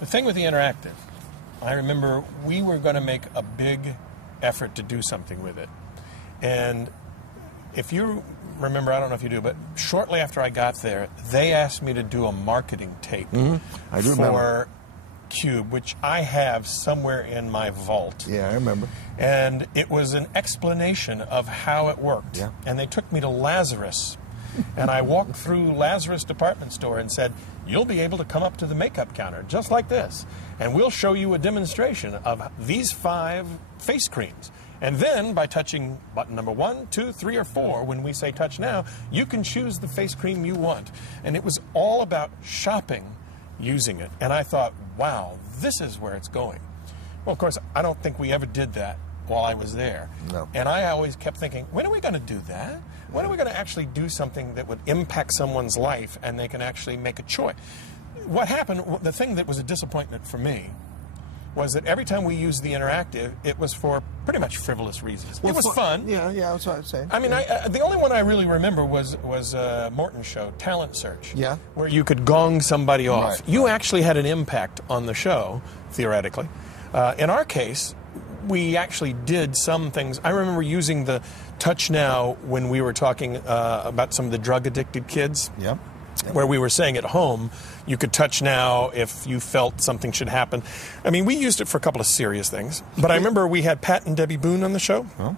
The thing with the interactive, I remember we were going to make a big effort to do something with it. And if you remember, I don't know if you do, but shortly after I got there, they asked me to do a marketing tape I do for remember. Qube, which I have somewhere in my vault. Yeah, I remember. And it was an explanation of how it worked. Yeah. And they took me to Lazarus. And I walked through Lazarus department store and said, you'll be able to come up to the makeup counter just like this. And we'll show you a demonstration of these 5 face creams. And then by touching button number 1, 2, 3, or 4, when we say touch now, you can choose the face cream you want. And it was all about shopping using it. And I thought, wow, this is where it's going. Well, of course, I don't think we ever did that while I was there. No. And I always kept thinking, when are we going to do that? When are we going to actually do something that would impact someone's life and they can actually make a choice? What happened, the thing that was a disappointment for me, was that every time we used the interactive, it was for pretty much frivolous reasons. Well, it was fun. Yeah, that's what I'd say. I mean, the only one I really remember was Morton's show, Talent Search. Yeah. Where you could gong somebody off. Right. You actually had an impact on the show, theoretically. In our case, we actually did some things. I remember using the Touch Now when we were talking about some of the drug-addicted kids. Yeah. Where we were saying at home, you could touch now if you felt something should happen. I mean, we used it for a couple of serious things. But I remember we had Pat and Debbie Boone on the show. Oh.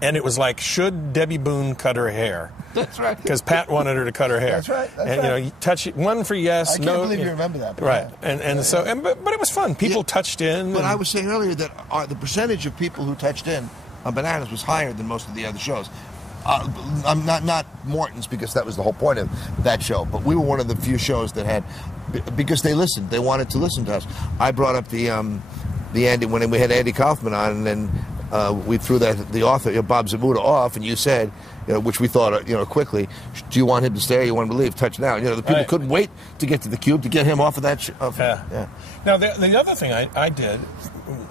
And it was like, should Debbie Boone cut her hair? That's right. Because Pat wanted her to cut her hair. That's right. That's and, right. You touch it, one for yes, I can't no. believe you remember that. Right. Yeah. But it was fun. People touched in. But I was saying earlier that the percentage of people who touched in on Bananas was higher than most of the other shows. I'm not Morton's, because that was the whole point of that show. But we were one of the few shows that had, because they listened. They wanted to listen to us. I brought up the Andy when we had Andy Kaufman on, and then we threw the author Bob Zamuda off, and you said, which we thought quickly, do you want him to stay or you want him to leave? Touch now. The people couldn't wait to get to the Qube to get him off of that. Yeah. Now the other thing I did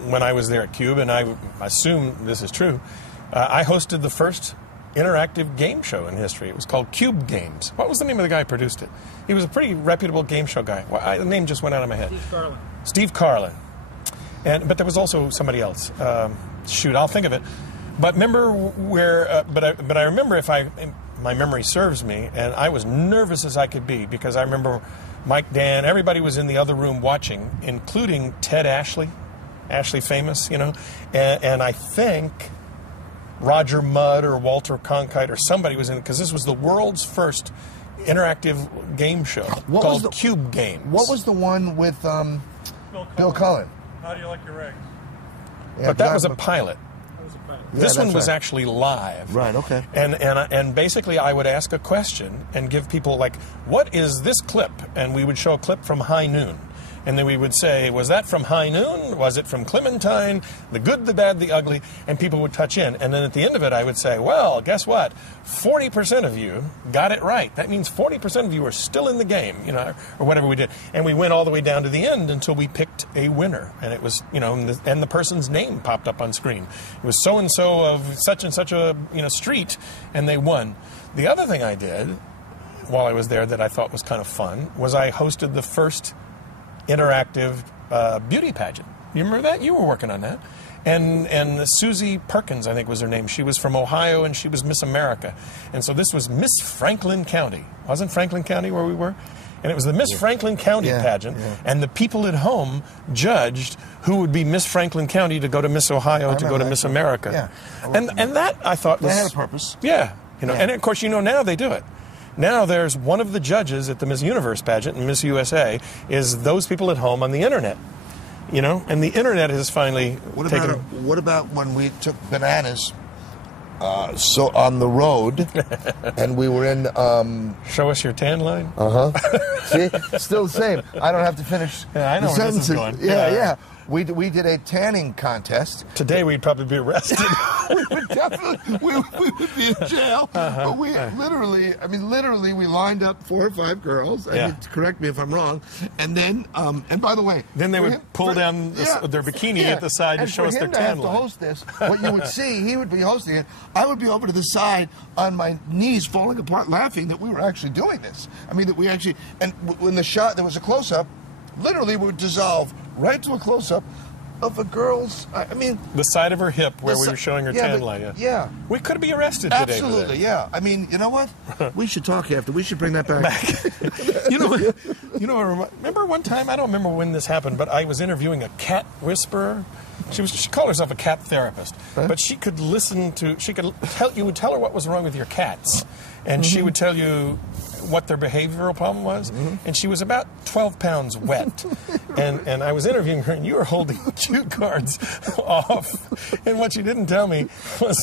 when I was there at Qube, and I assume this is true, I hosted the first interactive game show in history. It was called Qube Games. What was the name of the guy who produced it? He was a pretty reputable game show guy. The name just went out of my head. Steve Carlin. But there was also somebody else. Shoot, I'll think of it. But remember where? But I remember, if my memory serves me, and I was nervous as I could be, because I remember Mike, Dan, everybody was in the other room watching, including Ted Ashley Famous, and I think Roger Mudd or Walter Cronkite or somebody was in it, because this was the world's first interactive game show called Qube Games. What was the one with Bill Cullen? How do you like your eggs? Yeah, but that was a pilot. Yeah, This one was right. actually live. Right, okay. And basically I would ask a question and give people, like, what is this clip? And we would show a clip from High Noon. And then we would say, was that from High Noon? Was it from Clementine? The Good, the Bad, the Ugly? And people would touch in. And then at the end of it, I would say, well, guess what? 40% of you got it right. That means 40% of you are still in the game, or whatever we did. And we went all the way down to the end until we picked a winner. And it was, and the person's name popped up on screen. It was so-and-so of such and such a, street, and they won. The other thing I did while I was there that I thought was kind of fun was I hosted the first interactive beauty pageant. You remember that? You were working on that. And Susie Perkins, I think was her name. She was from Ohio, and she was Miss America. And so this was Miss Franklin County. Wasn't Franklin County where we were? And it was the Miss Franklin County pageant. Yeah. And the people at home judged who would be Miss Franklin County to go to Miss Ohio to go to Miss America. Yeah. And that, I thought, was... They had a purpose. Yeah. And of course, now they do it. Now there's one of the judges at the Miss Universe pageant and Miss USA is those people at home on the internet, and the internet has finally taken... What about when we took Bananas on the road and we were in... Show us your tan line? See? Still the same. I don't have to finish I know the where this sentences. is going. Yeah. We did a tanning contest. Today we'd probably be arrested. We would definitely we would be in jail. But we literally we lined up 4 or 5 girls. I mean, correct me if I'm wrong. And then and by the way, then they would pull down their bikini at the side to show us their tan line. To host this, what you would see, he would be hosting it. I would be over to the side on my knees falling apart laughing that we were actually doing this. I mean that we actually, and when the shot, there was a close up literally would dissolve right to a close-up of a girl's, I mean... The side of her hip where we were showing her tan line. Yeah. We could be arrested today. Absolutely, yeah. I mean, you know what? We should talk after. We should bring that back. Remember one time, I don't remember when this happened, but I was interviewing a cat whisperer. She called herself a cat therapist, but she could you would tell her what was wrong with your cats, and she would tell you what their behavioral problem was, and she was about 12 pounds wet, and I was interviewing her, and you were holding cue cards off, and what she didn't tell me was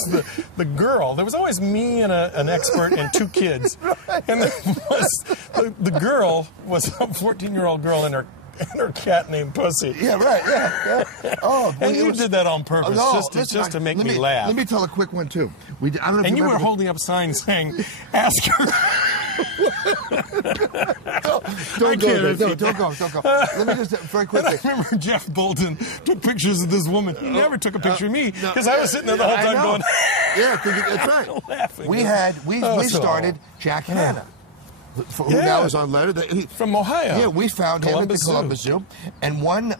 the girl. There was always me and an expert and two kids, and the girl was a 14-year-old girl in her cat named Pussy. Yeah, right. Yeah. Oh, and you did that on purpose, just to make me laugh. Let me tell a quick one too. I don't know if you were holding up signs saying, "Ask her." Don't go. Let me just very quickly. I remember Jeff Bolton took pictures of this woman. He never took a picture of me because I was sitting there the whole time going, "Yeah, that's right." Laughing. We started Jack Hanna. Who now is on letter from Ohio. Yeah, we found him at the Columbus Zoo. And one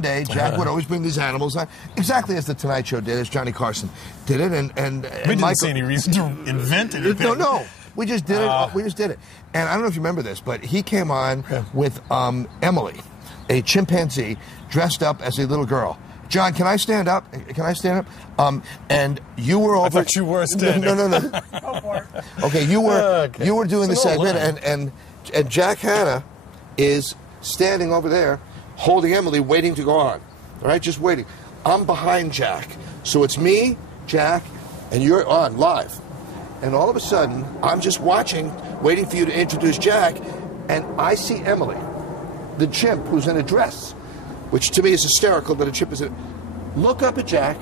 day, Jack would always bring these animals on, exactly as the Tonight Show did, as Johnny Carson did it. And we didn't see any reason to invent anything. No, we just did it. We just did it. And I don't know if you remember this, but he came on with Emily, a chimpanzee dressed up as a little girl. John, can I stand up? And you were over. I thought you were standing. No. Go for it. Okay, you were doing the segment, and Jack Hanna is standing over there, holding Emily, waiting to go on. All right, just waiting. I'm behind Jack, so it's me, Jack, and you're on live. And all of a sudden, I'm just watching, waiting for you to introduce Jack, and I see Emily, the chimp, who's in a dress. Which to me is hysterical that a chimp is in. Look up at Jack,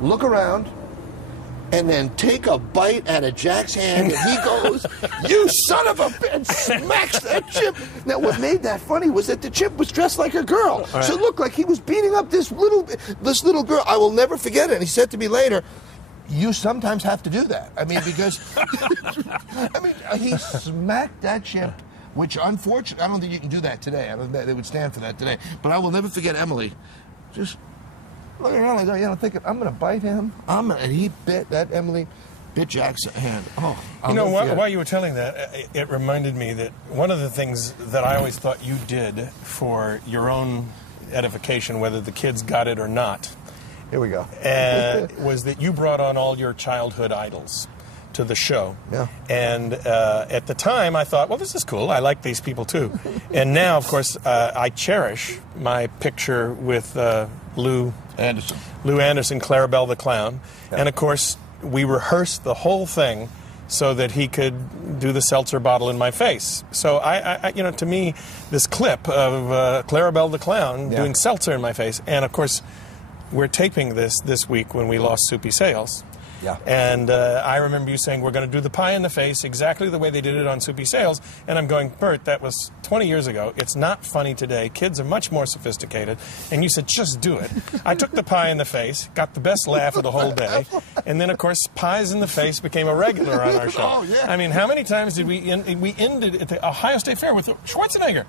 look around, and then take a bite out of Jack's hand, and he goes, "You son of a bitch!" and smacks that chimp. Now, what made that funny was that the chimp was dressed like a girl, so it looked like he was beating up this little girl. I will never forget it. And he said to me later, "You sometimes have to do that." I mean, because he smacked that chimp. Which, unfortunately, I don't think you can do that today. I don't think they would stand for that today. But I will never forget Emily just looking around like, thinking, I'm going to bite him. And he bit, that Emily bit Jack's hand. Oh, while you were telling that, it reminded me that one of the things that I always thought you did for your own edification, whether the kids got it or not, here we go, was that you brought on all your childhood idols to the show. Yeah. And at the time, I thought, well, this is cool. I like these people, too. And now, of course, I cherish my picture with Lou Anderson, Clarabelle the Clown. Yeah. And, of course, we rehearsed the whole thing so that he could do the seltzer bottle in my face. So, I to me, this clip of Clarabelle the Clown doing seltzer in my face, and, of course, we're taping this week when we lost Soupy Sales. Yeah. And I remember you saying, we're going to do the pie in the face exactly the way they did it on Soupy Sales. And I'm going, Burt, that was 20 years ago. It's not funny today. Kids are much more sophisticated. And you said, just do it. I took the pie in the face, got the best laugh of the whole day. And then, of course, pies in the face became a regular on our show. Oh, yeah. I mean, how many times did we ended at the Ohio State Fair with Schwarzenegger?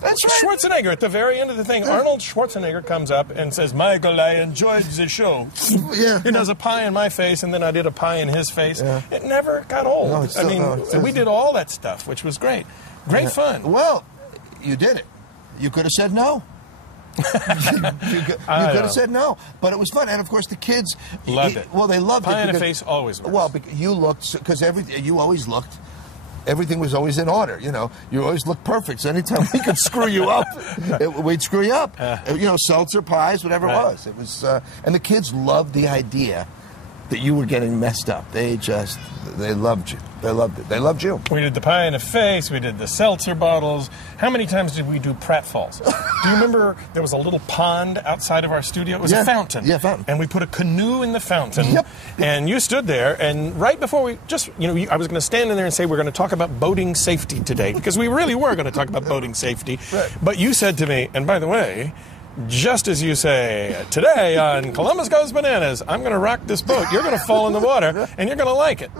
That's right. Schwarzenegger, at the very end of the thing, Arnold Schwarzenegger comes up and says, "Michael, I enjoyed the show." Yeah. He does a pie in my face, and then I did a pie in his face. Yeah. It never got old. No, we did all that stuff, which was great. Great fun. Well, you did it. You could have said no. you could have said no, but it was fun, and of course the kids loved it. Well, they loved pie it. Pie in the face always works. Well, you looked you always looked. Everything was always in order, You always looked perfect. So anytime we could screw you up, we'd screw you up. Seltzer, pies, whatever it was. It was, and the kids loved the idea that you were getting messed up. They loved you. They loved it. They loved you. We did the pie in the face. We did the seltzer bottles. How many times did we do pratfalls? Do you remember there was a little pond outside of our studio? It was a fountain. Yeah, fountain. And we put a canoe in the fountain. Yep. And you stood there, and right before we I was going to stand in there and say we're going to talk about boating safety today, because we really were going to talk about boating safety. Right. But you said to me, and by the way, just as you say, today on Columbus Goes Bananas, I'm going to rock this boat. You're going to fall in the water, and you're going to like it.